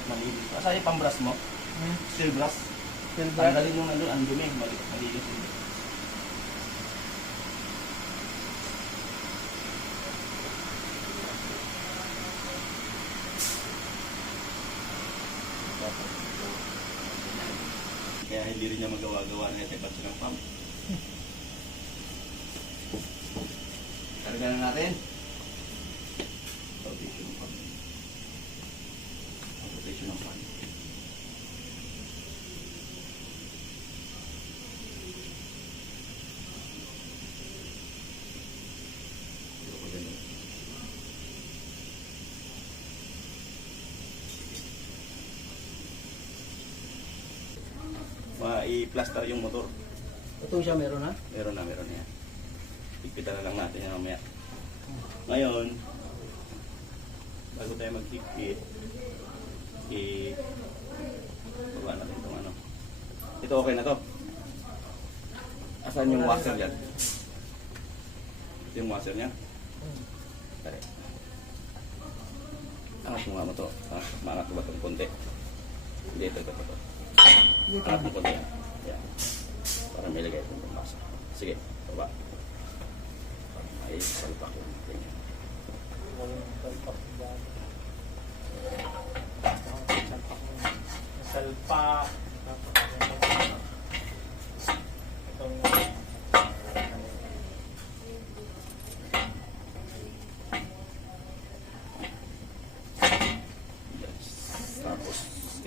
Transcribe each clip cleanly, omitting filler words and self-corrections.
dapat malinis. Asa yung pambras mo? Steel brass. Steel brass. Tanggalin mo nandun, ang dumi, malinis. Kaya hindi rin niya magawa-gawa na ito ng pump. Karga na natin. Rotation ng pump. Rotation ng pump. I-plaster yung motor. Ito siya meron na? Meron na yan. Pigpitan na lang natin yan mamaya. Ngayon, bago tayo magpigpit, baba natin itong ano. Ito okay na to. Asan yung washer dyan? Ito yung washer niya. Tari. Angat mo nga mo to. Maangat mo ba itong konti? Hindi, ito. Angat mo konti yan. Yan. Para may lagay itong pambasa. Sige, baba. Ay, salpak yung tingin. Salpak. Tapos,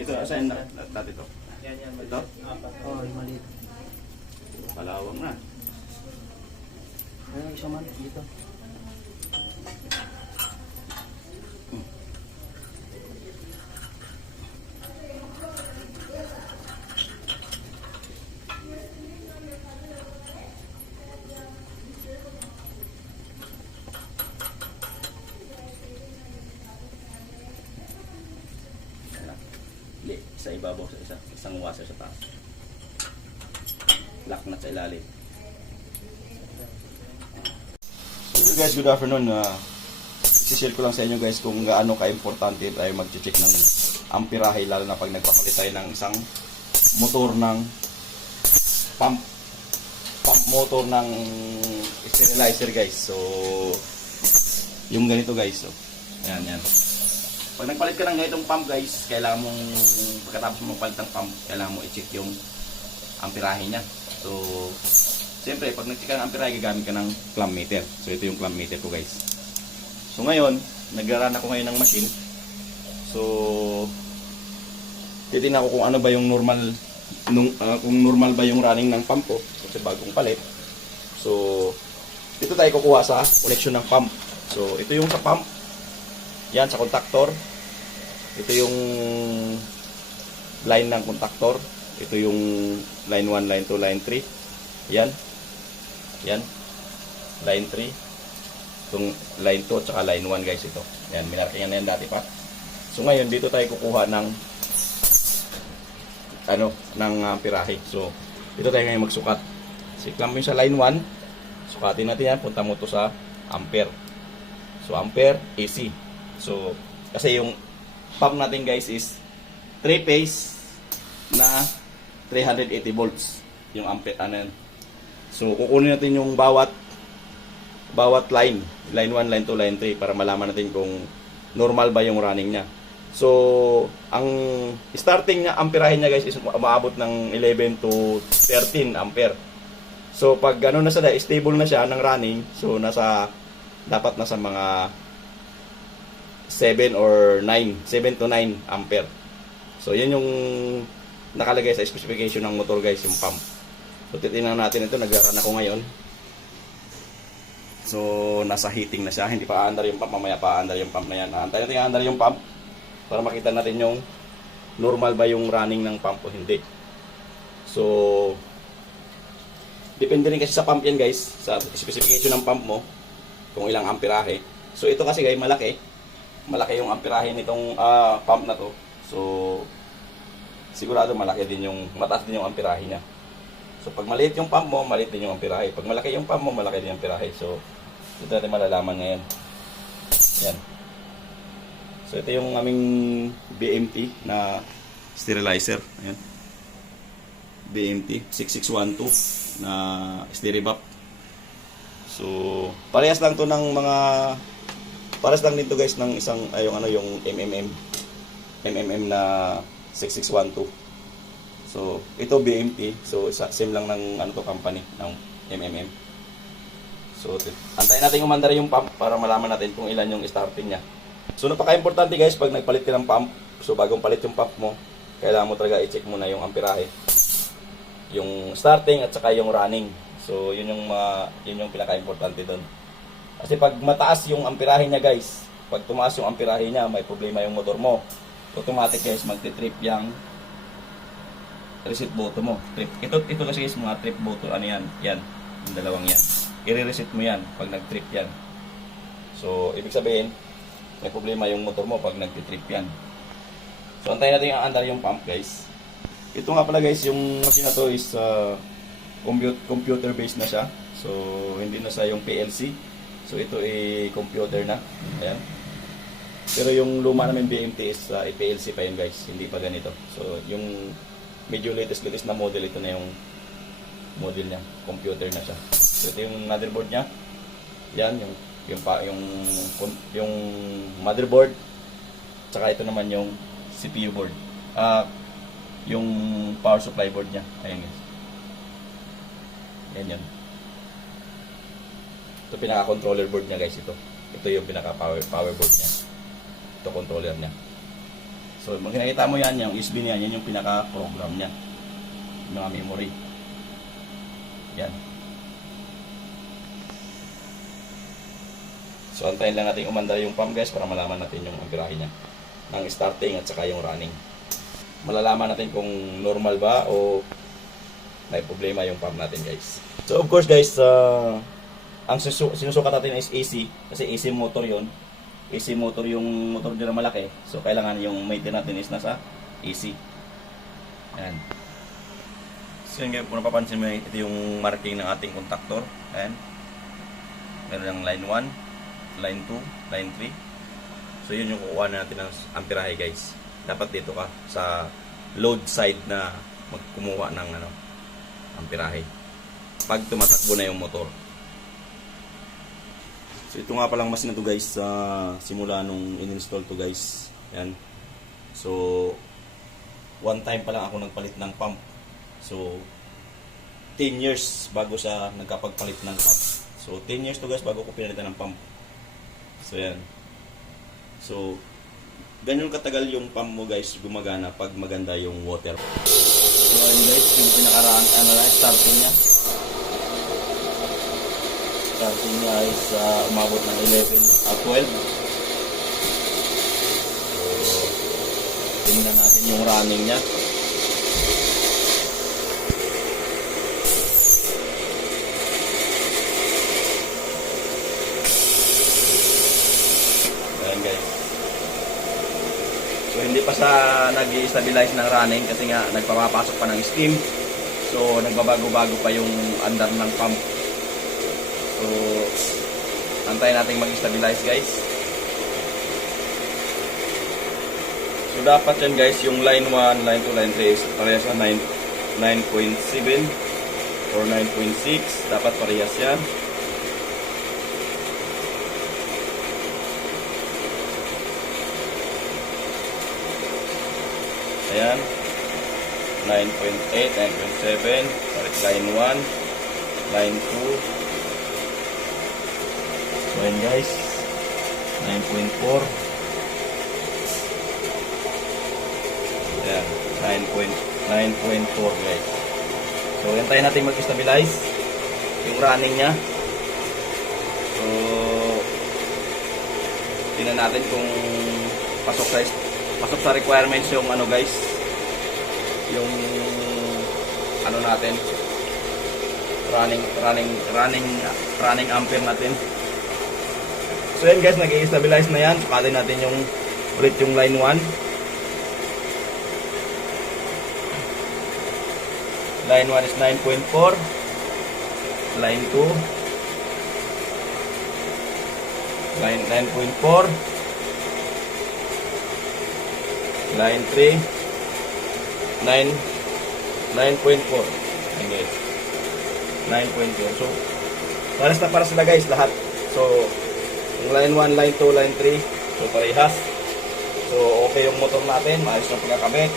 ito, asahin na natin ito. Yan, Ito? Oo, maliit. Palawang na. Ano isa man dito? Hindi, sa ibabaw sa isang washer sa taas. Lock nut sa ilalim. So guys, good afternoon. Isi-share ko lang sa inyo guys kung gaano ka-importante tayo mag-check ng amperahe, lalo na pag nagpapalit tayo ng isang motor ng pump motor ng sterilizer guys. So yung ganito guys, so yan. Pag nagpalit ka ng ganitong pump guys, kailangan mong, pagkatapos mong palit ng pump, kailangan mo i-check yung amperahe niya. So siyempre, pag nag-check ka ng amperahe, gagamit ka ng clamp meter. So ito yung clamp meter ko guys. So ngayon, nag-run ako ngayon ng machine. So titingnan ko kung ano ba yung normal, kung normal ba yung running ng pump ko. Kasi bagong palit. So dito tayo kukuha sa connection ng pump. So ito yung sa pump. Yan sa contactor. Ito yung line ng contactor. Ito yung line 1, line 2, line 3. Yan. Line 3. Itong line 2 at saka line 1 guys ito. Yan, minarkingan na yan dati pa. So ngayon dito tayo kukuha ng ng amperahe. So dito tayo ngayon magsukat. Siklam mo yung sa line 1. Sukatin natin yan. Punta mo to sa ampere. So ampere AC. So kasi yung pump natin guys is 3 phase na 380 volts yung ampere yan. So kukunin natin yung bawat line 1, line 2, line 3 para malaman natin kung normal ba yung running niya. So ang starting niya amperahe niya guys is umaabot ng 11 to 13 ampere. So pag na siya, stable na siya ng running, so dapat nasa mga 7 or 9, 7 to 9 ampere. So yan yung nakalagay sa specification ng motor guys, yung pump. So titingnan natin ito, nag-run ako ngayon. So nasa heating na siya, hindi pa aandar yung pump, mamaya pa aandar yung pump na yan. Antayin natin aandar yung pump para makita natin yung normal ba yung running ng pump o hindi. So depende rin kasi sa pump yan guys, sa specification ng pump mo, kung ilang amperahe. So ito kasi guys, malaki yung amperahe nitong pump na to. So sigurado mataas din yung amperahe niya. So pag maliit yung pump mo, maliit din yung amperahe. Pag malaki yung pump mo, malaki din yung amperahe. So dito natin malalaman ngayon. Yan. So So ito yung aming BMT na sterilizer. Ayan. BMT 6612 na Steribap. So parehas lang to ng mga parehas lang dito guys ng isang yung MMM na 6612. So ito BMT. So same lang ng company ng MMM. So antayin natin umandar yung pump para malaman natin kung ilan yung starting niya. So napaka-importante guys pag nagpalit ka ng pump. So bagong palit yung pump mo, kailangan mo talaga i-check muna yung amperahe, yung starting at saka yung running. So yun yung pinaka-importante doon. Kasi pag mataas yung amperahe niya guys, pag tumaas yung amperahe niya, may problema yung motor mo. Automatic guys magti-trip yung reset button mo. Trip. Ito kasi guys mga trip button, ano yan? Yan, yung dalawang yan. I-reset mo yan pag nag-trip yan. So ibig sabihin, may problema yung motor mo pag nagti-trip yan. So antayin natin yung andar yung pump guys. Ito nga pala guys, yung machine na to is computer based na siya. So hindi na siya yung PLC. So ito ay computer na. Ayan. Pero yung luma namin BMT is PLC pa yun guys, hindi pa ganito. So yung medyo latest na model, ito na yung model niya, computer na siya. So ito yung motherboard niya. Yan yung motherboard. Tsaka ito naman yung CPU board. Yung power supply board niya. Ayan guys. Yan. Ito pinaka-controller board niya guys ito. Ito yung pinaka-power board niya. Ito controller niya. So, makikita mo yan, yung USB niya, yan yung pinaka-program niya. Yung mga memory. Yan. So, antayin lang natin umandar yung pump guys para malaman natin yung amperahe niya ng starting at saka yung running. Malalaman natin kung normal ba o may problema yung pump natin guys. So of course guys, ang sinusukat natin is AC kasi AC motor yon. AC motor yung motor nila malaki. So kailangan yung maintain natin is nasa AC. Ayan. So yun, kung napapansin mo, ito yung marking ng ating contactor. Ayan. Meron ng line 1, line 2, line 3. So yun yung kukuha natin ng amperahe guys. Dapat dito ka sa load side na magkumuha ng amperahe pag tumatakbo na yung motor. So ito nga palang machine na to guys, simula nung in-install to guys. Yan. So one time pa lang ako nagpalit ng pump. So 10 years bago siya nagkapagpalit ng pump. So 10 years to guys bago ko pinalitan ng pump. So yan. So ganyan katagal yung pump mo guys gumagana pag maganda yung water. So ayun guys, yung pinakaraan starting niya. Starting niya is umabot ng 12. So tingnan natin yung running niya. Ayan guys. So hindi pa siya nag-stabilize ng running kasi nga nagpapapasok pa ng steam. So nagbabago-bago pa yung andar ng pump. So antayin natin mag-stabilize guys. So dapat yan guys, yung line 1, line 2, line 3 is parehas sa 9.7 or 9.6. Dapat parehas yan. Ayan. 9.8, 9.7. Line 1, line 2. So ayan guys. 9.4. Ayan. 9.4 guys. So hintayin natin mag-stabilize yung running niya. So tingnan natin kung pasok sa requirements yung guys, yung natin running ampere natin. So yan guys, nag-i-stabilize na yan. Sukatin natin yung ulit yung line 1. Line 1 is 9.4. Line 2 line 9.4. line 3, 9.4. Ayan guys. 9.4. So, pares na para sila guys, lahat. So, yung line 1, line 2, line 3. So, parehas. So, okay yung motor natin. Maayos yung pagkakabit.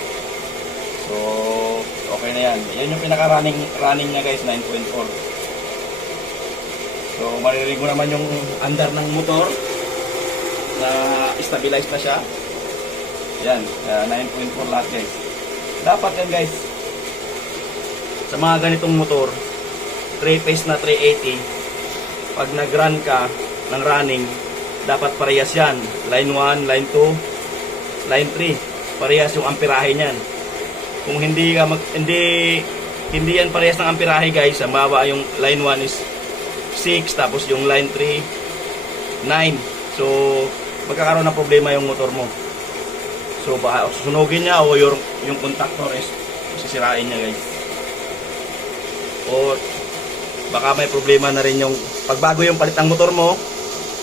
So, okay na yan. Yan yung pinaka-running niya guys, 9.4. So, maririnig mo naman yung under ng motor na stabilized na siya. Yan, 9.4 lahat guys. Dapat yan guys, sa mga ganitong motor, 3-phase na 380, pag nag-run ka ng running, dapat parehas yan. Line 1, line 2, line 3. Parehas yung amperahe niyan. Kung hindi yan parehas ng amperahe guys, ang baba yung line 1 is 6, tapos yung line 3, 9. So, magkakaroon ng problema yung motor mo. So, baka susunugin niya o yung contactor is sisirain niya guys. O baka may problema na rin yung pagbago yung palit ng motor mo,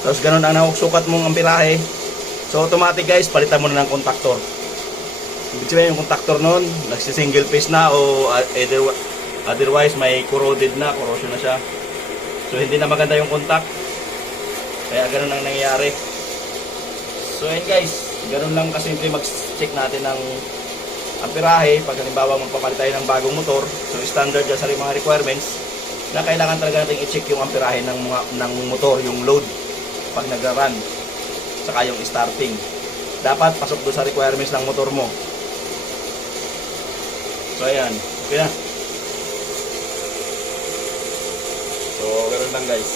tapos ganun ang sukat mong amperahe. So, automatic guys, palitan mo na ng contactor. Ibig sabihin yung contactor nun, nagsi-single phase na o otherwise may corrosion na siya. So, hindi na maganda yung contact. Kaya ganun ang nangyayari. So, yun guys, ganun lang kasimple mag-check natin ng amperahe. Pag halimbawa magpapalit tayo ng bagong motor, so standard dyan sa mga requirements na kailangan talaga natin i-check yung amperahe ng motor, yung load pag nag-run, saka yung starting. Dapat pasok doon sa requirements ng motor mo. So, ayan. Okay na. So, ganun lang guys.